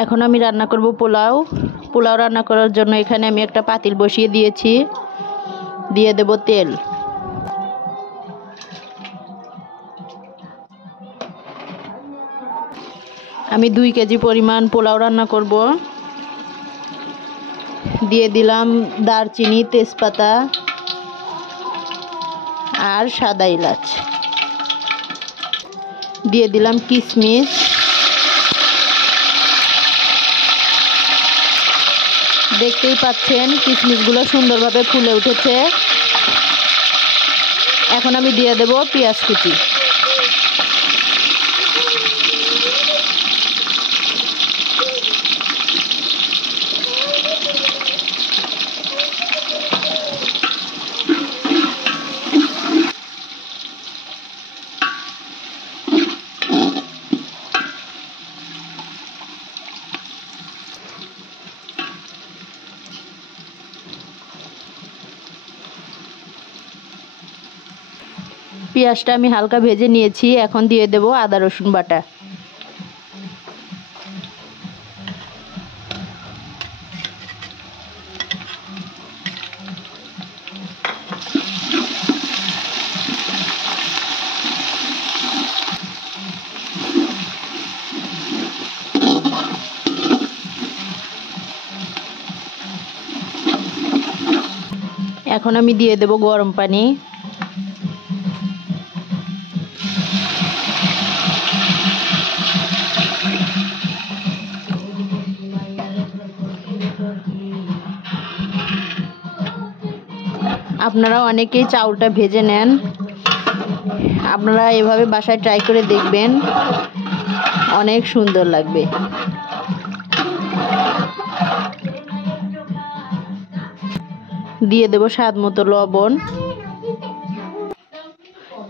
এখন আমি রান্না করব পোলাও। পোলাও রান্না করার জন্য এখানে আমি একটা পাতিল বসিয়ে দিয়েছি। দিয়ে দেব তেল। আমি 2 কেজি পরিমাণ পোলাও রান্না করব। দিয়ে দিলাম দারচিনি, তেজপাতা আর সাদা এলাচ। দিয়ে দিলাম কিশমিশ। দেখতেই পাচ্ছেন কিশমিশগুলো সুন্দরভাবে ফুলে উঠেছে। এখন আমি দিয়ে দেব পেঁয়াজ কুচি। পেঁয়াজটা আমি হালকা ভেজে নিয়েছি। এখন দিয়ে দেব আদা রসুন বাটা। এখন আমি দিয়ে দেব গরম পানি। আপনারা অনেকেই চাউলটা ভেজে নেন। আপনারা এভাবে বাসায় ট্রাই করে দেখবেন, অনেক সুন্দর লাগবে। দিয়ে দেব স্বাদ মতো লবণ।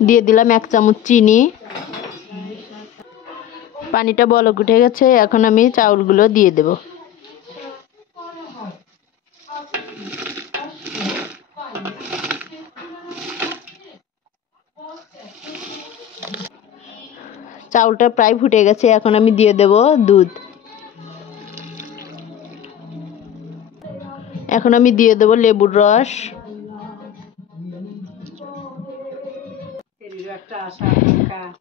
দিয়ে দিলাম 1 চামচ চিনি। পানিটা বলক উঠে গেছে। এখন আমি চাউলগুলো দিয়ে দেব। চাউলটা প্রায় ফুটে গেছে। এখন আমি দিয়ে দেব দুধ। এখন আমি দিয়ে দেব লেবুর রস।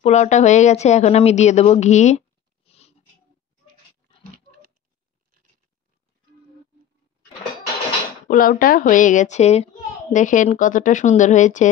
পোলাওটা হয়ে গেছে। এখন আমি দিয়ে দেব ঘি। পোলাওটা হয়ে গেছে। দেখেন কতটা সুন্দর হয়েছে।